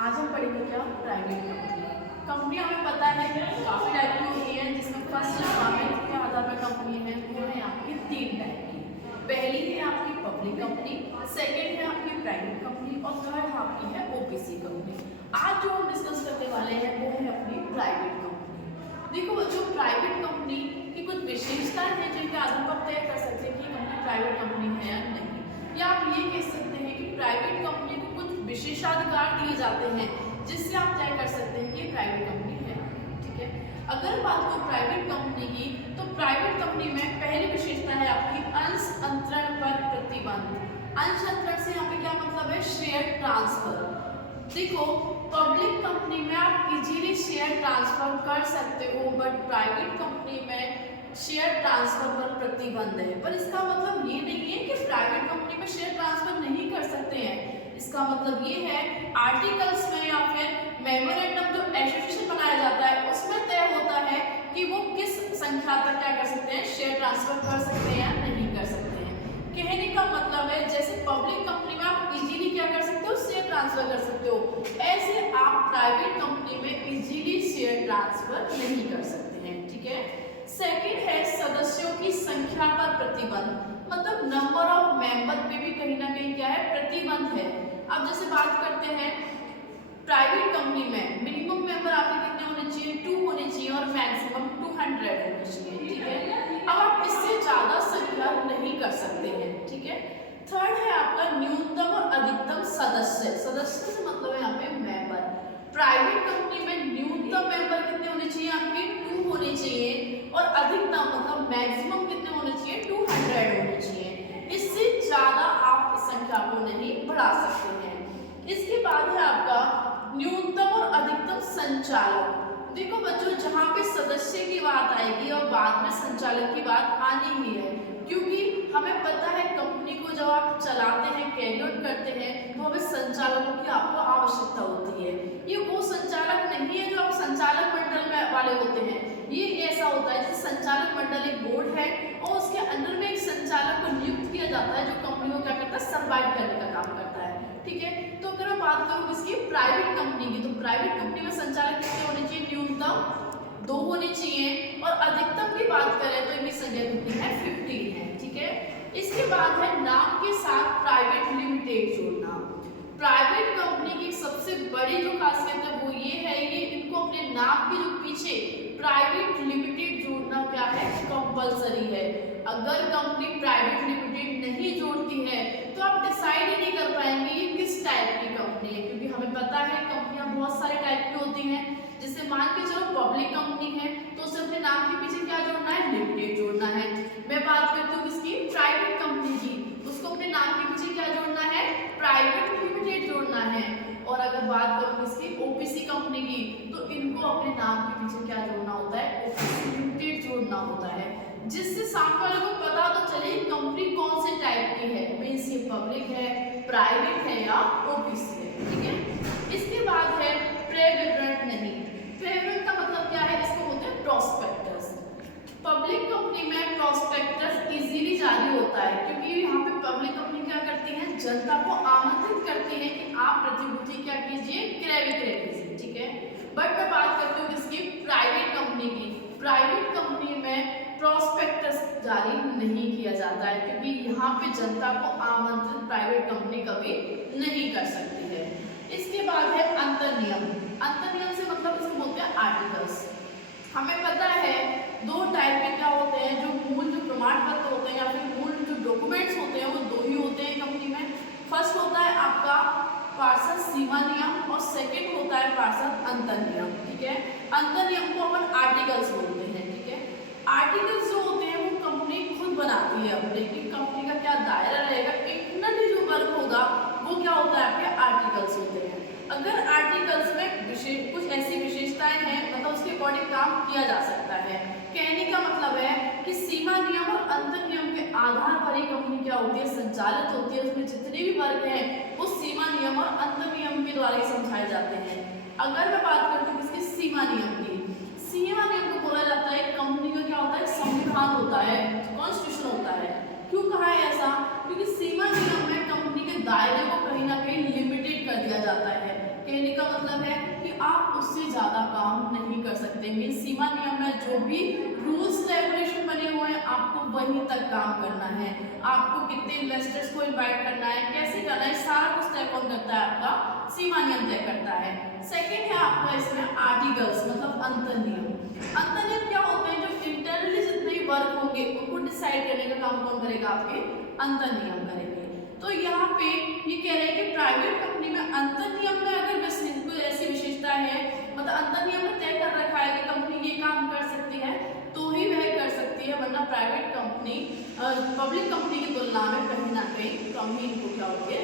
आज हम पढ़ेंगे क्या प्राइवेट कंपनी। कंपनी हमें पता है काफ़ी टाइप की होती है, जिसमें फर्स्ट गवर्नमेंट के आधार पर कंपनी है वो है आपकी 3 टाइप की। पहली है आपकी पब्लिक कंपनी, सेकंड है आपकी प्राइवेट कंपनी और थर्ड आपकी है ओपीसी कंपनी। आज जो हम डिस्कस करने वाले हैं वो है अपनी प्राइवेट कंपनी। देखो बच्चों, प्राइवेट कंपनी की कुछ विशेषताएं हैं जिनके आधार पर तय कर सकते हैं कि कंपनी प्राइवेट कंपनी है या नहीं। या आप ये कह सकते हैं कि प्राइवेट कंपनी को कुछ विशेषाधिकार दिए जाते हैं जिससे आप तय कर सकते हैं कि प्राइवेट कंपनी है। ठीक है, अगर बात करो प्राइवेट कंपनी की, तो प्राइवेट कंपनी में पहली विशेषता है आपकी अंश अंतरण पर प्रतिबंध। अंश अंतरण से यहाँ पे क्या मतलब है? Share transfer. देखो, पब्लिक कंपनी में आप इजीली शेयर ट्रांसफर कर सकते हो, बट प्राइवेट कंपनी में शेयर ट्रांसफर पर प्रतिबंध है। पर इसका मतलब ये नहीं है कि प्राइवेट कंपनी में शेयर ट्रांसफर नहीं कर सकते हैं। इसका मतलब ये है आर्टिकल्स में या फिर मेमोरेंडम जो एसोसिएशन बनाया जाता है उसमें तय होता है कि वो किस संख्या तक क्या कर सकते हैं, शेयर ट्रांसफर कर सकते हैं या नहीं कर सकते हैं। कहने का मतलब है जैसे पब्लिक कंपनी में आप इजीली क्या कर सकते हो, शेयर ट्रांसफर कर सकते हो, ऐसे आप प्राइवेट कंपनी में इजीली शेयर ट्रांसफर नहीं कर सकते हैं। ठीक है, सेकंड है सदस्यों की संख्या पर प्रतिबंध, मतलब नंबर ऑफ मेंबर पे भी कहीं ना कहीं क्या है, प्रतिबंध है। अब जैसे बात करते हैं प्राइवेट कंपनी में मिनिमम मेंबर आपके कितने होने चाहिए, 2 होने चाहिए और मैक्सिमम 200 होने चाहिए। ठीक है, अब आप इससे ज्यादा संख्या नहीं कर सकते हैं। ठीक है, थर्ड है आपका न्यूनतम और अधिकतम सदस्य। सदस्य से मतलब है यहाँ पे मेंबर। प्राइवेट कंपनी में न्यूनतम मेंबर कितने होने चाहिए, आपके 2 होने चाहिए और अधिकतम मतलब मैक्सिमम कितने होने चाहिए, 200 होने चाहिए। इससे ज्यादा आप इस संख्या को नहीं बढ़ा सकते हैं। इसके बाद है आपका न्यूनतम और अधिकतम संचालक। देखो बच्चों, जहाँ पे सदस्य की बात आएगी और बाद में संचालक की बात आनी ही है, क्योंकि हमें पता है कंपनी को जब आप चलाते हैं, कैरी आउट करते हैं, तो हमें संचालकों की आपको आवश्यकता होती है। ये वो संचालक नहीं है जो आप संचालक मंडल में वाले होते हैं। ये ऐसा होता है जैसे संचालक मंडल एक बोर्ड है और उसके अंदर में एक संचालक को नियुक्त किया जाता है जो कंपनी को क्या करता है, सर्वाइव करने का काम करता है। ठीक है, तो अगर मैं बात करूँ इसकी प्राइवेट कंपनी की, तो प्राइवेट कंपनी में संचालक कितने होने चाहिए, न्यूनतम 2 होने चाहिए और अधिकतम की बात करें तो इनकी संख्या कितनी है, 15 है। ठीक है, इसके बाद है नाम के साथ प्राइवेट लिमिटेड जोड़ना। प्राइवेट कंपनी की सबसे बड़ी जो खासियत है वो ये है, ये इनको अपने नाम के जो पीछे प्राइवेट लिमिटेड जोड़ना क्या है, कंपलसरी है। अगर कंपनी प्राइवेट लिमिटेड नहीं जोड़ती है तो आप डिसाइड ही नहीं कर पाएंगे ये किस टाइप की कंपनी है, क्योंकि हमें पता है कंपनियां बहुत सारे टाइप की होती हैं। जैसे मान के चलो पब्लिक कंपनी है तो उसे अपने नाम के पीछे क्या जोड़ना है, लिमिटेड जोड़ना है। मैं बात करती हूँ किसकी, प्राइवेट कंपनी की, उसको अपने नाम के पीछे क्या जोड़ना है, प्राइवेट लिमिटेड जोड़ना है। और अगर बात करूँ इसकी ओपीसी कंपनी की, तो इनको अपने नाम के पीछे क्या जोड़ना होता है, ओपीसी लिमिटेड जोड़ना होता है, जिससे सामने वाले को पता तो चले कंपनी कौन से टाइप की है, मींस ये पब्लिक है, प्राइवेट है या ओपीसी है। ठीक है, इसके बाद है क्रय विवरण नहीं। क्रय विवरण का मतलब क्या है, इसको बोलते हैं प्रोस्पेक्टस। पब्लिक कंपनी में प्रोस्पेक्टस इजीली जारी होता है, क्योंकि यहाँ पे पब्लिक कंपनी क्या करती है, जनता को आमंत्रित करती है कि आप प्रतिभूति क्या कीजिए, क्रय विक्रय कीजिए। ठीक है, बट मैं बात करती हूँ इसकी प्राइवेट कंपनी की। प्राइवेट कंपनी में प्रोस्पेक्टस जारी नहीं किया जाता है, क्योंकि यहाँ पे जनता को आमंत्रित प्राइवेट कंपनी कभी नहीं कर सकती है। इसके बाद है अंतर नियम। अंतर नियम से मतलब इसको बोलते हैं आर्टिकल्स। हमें पता है 2 टाइप के क्या होते हैं, जो मूल जो प्रमाण पत्र होते हैं या फिर मूल जो डॉक्यूमेंट्स होते हैं वो 2 ही होते हैं कंपनी में। फर्स्ट होता है आपका पार्षद सीमा नियम और सेकंड होता है पार्षद अंतर नियम। ठीक है, अंतर नियम को अपन आर्टिकल्स बोलते हैं। ठीक है, आर्टिकल्स जो होते हैं वो कंपनी खुद बनाती है अपने, कि कंपनी का क्या दायरा रहेगा, इंटरनली जो वर्क होगा वो क्या होता है, आपके आर्टिकल्स होते हैं। अगर आर्टिकल्स में कुछ ऐसी विशेषताएं हैं, मतलब उसके अकॉर्डिंग काम किया जा सकता है। कहने का मतलब है कि सीमा नियम और अंतर नियम के आधार पर ही कंपनी क्या होती है, संचालित होती है। उसमें जितने भी वर्ग हैं वो सीमा नियम और अंतर नियम के द्वारा ही समझाए जाते हैं। अगर मैं बात करती हूँ इसकी सीमा नियम की, सीमा नियम को बोला जाता है कंपनी का क्या होता है, संविधान होता है, कॉन्स्टिट्यूशन होता है। क्यों कहा है ऐसा, क्योंकि सीमा नियम में कंपनी के दायरे को कहीं ना कहीं लिमिटेड कर दिया जाता है। कहने का आप उससे ज़्यादा काम नहीं कर सकते। मीन सीमा नियम में जो भी रूल्स रेगुलेशन बने हुए हैं आपको वहीं तक काम करना है। आपको कितने इन्वेस्टर्स को इनवाइट करना है, कैसे करना है, सारा कुछ तय कौन करता है? आपका सीमा नियम तय करता है। सेकेंड है आपका इसमें आर्टिकल्स मतलब अंतर नियम। अंतर नियम क्या होते हैं? जो इंटरनली जितने भी वर्क होंगे उनको डिसाइड करने का काम कौन करेगा? आपके अंतर नियम करेंगे। तो यहाँ पे ये कह रहे हैं कि प्राइवेट कंपनी में अंतर नियम में अगर कोई ऐसी विशेषता है, मतलब अंतर नियम में तय कर रखा है कि कंपनी ये काम कर सकती है तो ही वह कर सकती है, वरना प्राइवेट कंपनी पब्लिक कंपनी की तुलना में कहीं ना कहीं कम ही इनको क्या होती है